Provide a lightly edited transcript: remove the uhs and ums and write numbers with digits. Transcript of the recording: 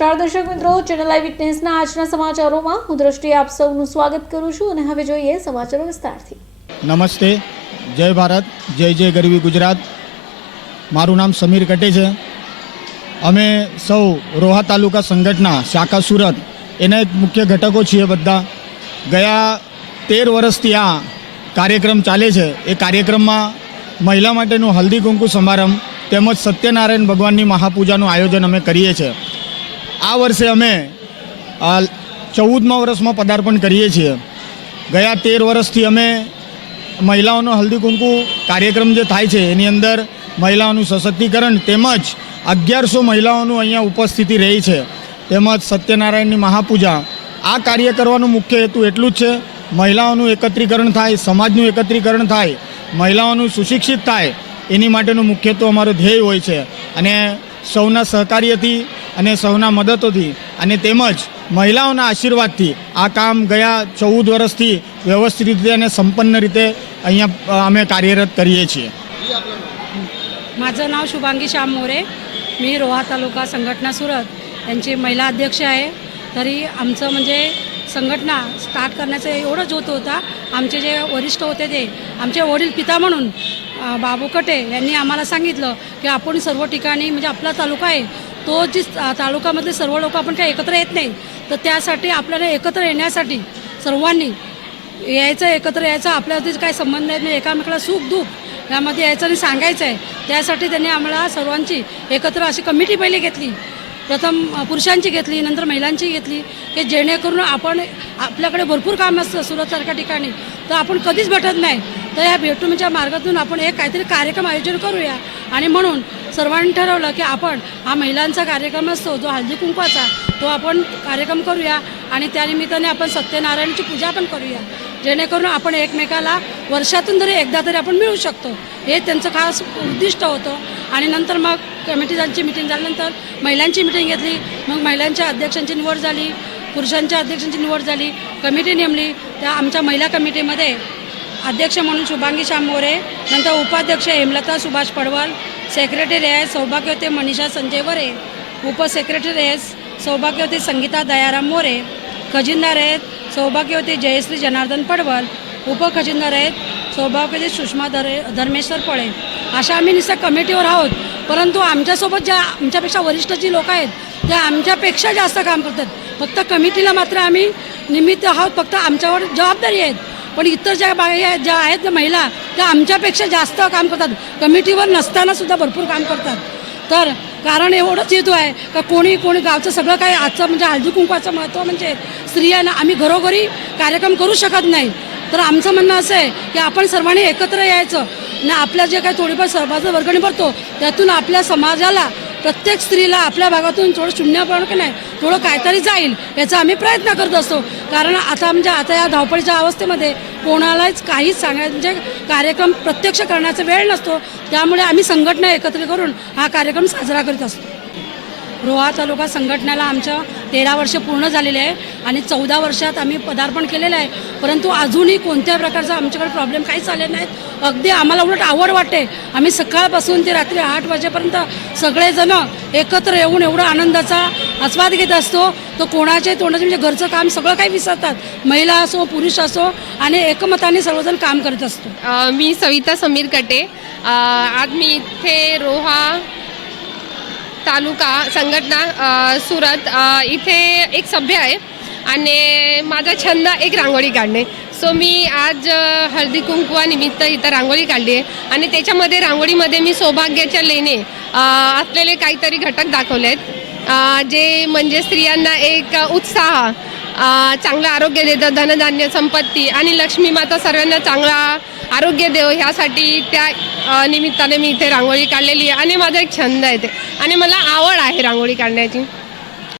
દર્શક મિત્રો, ચેનલ આઈ વિટનેસના આજના સમાચારોમાં હું દ્રષ્ટિ આપ સૌનું સ્વાગત કરું છું અને હવે જોઈએ સમાચારો વિસ્તારથી। નમસ્તે, જય ભારત, જય જય ગરવી ગુજરાત। મારું નામ સમીર કટે છે। અમે સૌ રોહા તાલુકા સંગઠના શાખા સુરત એના એક મુખ્ય ઘટકો છીએ બધા। ગયા 13 વર્ષથી આ કાર્યક્રમ ચાલે છે। એ કાર્યક્રમમાં મહિલા માટેનું હલ્દી કુંકુ સમારંભ તેમજ સત્યનારાયણ ભગવાનની મહાપૂજાનું આયોજન અમે કરીએ છીએ। આ વર્ષે અમે 14મા વર્ષમાં પદાર્પણ કરીએ છીએ। ગયા 13 વર્ષથી અમે મહિલાઓનો હલ્દી કુંકુ કાર્યક્રમ જે થાય છે એની અંદર મહિલાઓનું સશક્તિકરણ તેમજ 1100 મહિલાઓનું અહીંયા ઉપસ્થિતિ રહી છે તેમજ સત્યનારાયણની મહાપૂજા। આ કાર્ય કરવાનો મુખ્ય હેતુ એટલું જ છે, મહિલાઓનું એકત્રીકરણ થાય, સમાજનું એકત્રીકરણ થાય, મહિલાઓનું સુશિક્ષિત થાય, એની માટેનું મુખ્યત્વે અમારો ધ્યેય હોય છે। અને સૌના સહકાર્યથી અને સૌના મદદોથી અને તેમજ મહિલાઓના આશીર્વાદથી આ કામ ગયા 14 વર્ષથી વ્યવસ્થિત રીતે અને संपन्न રીતે અહીંયા અમે કાર્યરત કરીએ છીએ। माझं नाव शुभांगी श्याम मोरे, मी रोहा तालुका संघटना सुरत यांची महिला अध्यक्ष आहे। तरी आमचं म्हणजे संघटना स्टार्ट करण्याचं एवढंच होत होता, आमचे जे वरिष्ठ होते ते आमचे वडील पिता म्हणून बाबू कटे यांनी आम्हाला सांगितलं की आपण सर्व ठिकाणी म्हणजे आपला तालुका आहे तो जी तालुक्यामधले सर्व लोक आपण काही एकत्र येत नाही, तर त्यासाठी आपल्याला एकत्र येण्यासाठी सर्वांनी यायचं, एकत्र यायचं। आपल्याला काही संबंध नाही, एकामेकाला सुख दुःख यामध्ये यायचं आणि सांगायचं आहे। त्यासाठी त्यांनी आम्हाला सर्वांची एकत्र अशी कमिटी पहिले घेतली। प्रथम पुरुषांची घेतली, नंतर महिलांची घेतली की जेणेकरून आपण आपल्याकडे भरपूर काम असतं सुरतसारख्या ठिकाणी, तर आपण कधीच भेटत नाही, तर या भेटूच्या मार्गातून आपण एक काहीतरी कार्यक्रम आयोजन करूया। आणि म्हणून सर्वांनी ठरवलं की आपण हा महिलांचा कार्यक्रम असतो जो हळदी कुंकवाचा, तो आपण कार्यक्रम करूया आणि त्यानिमित्ताने आपण सत्यनारायणची पूजा पण करूया, जेणेकरून आपण एकमेकाला वर्षातून तरी एकदा तरी आपण मिळू शकतो, हे त्यांचं खास उद्दिष्ट होतं। आणि नंतर मग कमिटीची मीटिंग झाल्यानंतर महिलांची मीटिंग घेतली, मग महिलांच्या अध्यक्षांची निवड झाली, पुरुषांच्या अध्यक्षांची निवड झाली, कमिटी नेमली। त्या आमच्या महिला कमिटीमध्ये अध्यक्ष म्हणून शुभांगी श्याम मोरे, नंतर उपाध्यक्ष हेमलता सुभाष पडवल, सेक्रेटरी आहे सौभाग्यवती मनीषा संजय वरे, उपसेक्रेटरी आहे सौभाग्यवती संगीता दयाराम मोरे, खजिनदार आहेत सौभाग्यवती जयश्री जनार्दन पडवल, उपखजिनदार आहेत सौभाग्यवती सुषमा धर्मेश्वर पळे। अशा आम्ही नुसत्या कमिटीवर आहोत, परंतु आमच्यासोबत ज्या आमच्यापेक्षा वरिष्ठ जी लोक आहेत ते आमच्यापेक्षा जास्त काम करतात। फक्त कमिटीला मात्र आम्ही निमित्त आहोत, फक्त आमच्यावर जबाबदारी आहेत, पण इतर ज्या आहेत त्या महिला त्या आमच्यापेक्षा जास्त काम करतात, कमिटीवर नसताना सुद्धा भरपूर काम करतात। तर कारण एवढंच हेतू आहे का कोणी गावचं सगळं काय आजचं म्हणजे हळदी कुंकवाचं महत्त्व म्हणजे स्त्रियांना आम्ही घरोघरी कार्यक्रम करू शकत नाही, तर आमचं म्हणणं असं आहे की आपण सर्वांनी एकत्र यायचं आणि आपल्या जे काही थोडीफार सहभागी वर्गणी भरतो त्यातून आपल्या समाजाला प्रत्येक स्त्रीला आपल्या भागातून थोडं शून्यपण की नाही थोडं काहीतरी जाईल याचा आम्ही प्रयत्न करत असतो। कारण आता या धावपळीच्या अवस्थेमध्ये कोणालाच काहीच सांगायचं म्हणजे कार्यक्रम प्रत्यक्ष करण्याचा वेळ नसतो, त्यामुळे आम्ही संघटना एकत्र करून हा कार्यक्रम साजरा करत असतो। रोहा तालुका संघटनेला आमचं 13 वर्ष पूर्ण झालेले आहे आणि 14 वर्षात आम्ही पदार्पण केलेलं आहे, परंतु अजूनही कोणत्या प्रकारचा आमच्याकडे प्रॉब्लेम काहीच आले नाहीत। अगदी आम्हाला उलट आवड वाटते, आम्ही सकाळपासून ते रात्री 8 वाजेपर्यंत सगळेजण एकत्र येऊन एवढा आनंदाचा आस्वाद घेत असतो, तो कोणाचे तोंडाचे म्हणजे घरचं काम सगळं काही विसरतात, महिला असो पुरुष असो, आणि एकमताने सर्वजण काम करत असतो। मी सविता समीर कटे, आज मी इथे रोहा तालुका संघटना सुरत इथे एक सभ्य आहे आणि माझा छंद एक रांगोळी काढणे। सो मी आज हळदी कुंकवानिमित्त इथं रांगोळी काढली आहे आणि त्याच्यामध्ये रांगोळीमध्ये मी सौभाग्याच्या लेणे असलेले काहीतरी घटक दाखवले आहेत, जे म्हणजे स्त्रियांना एक उत्साह, चांगलं आरोग्य देतं, धनधान्य संपत्ती आणि लक्ष्मी माता सर्वांना चांगला आरोग्य देव, ह्यासाठी त्या निमित्ताने मी इथे रांगोळी काढलेली आहे आणि माझा एक छंद आहे ते आणि मला आवड आहे रांगोळी काढण्याची।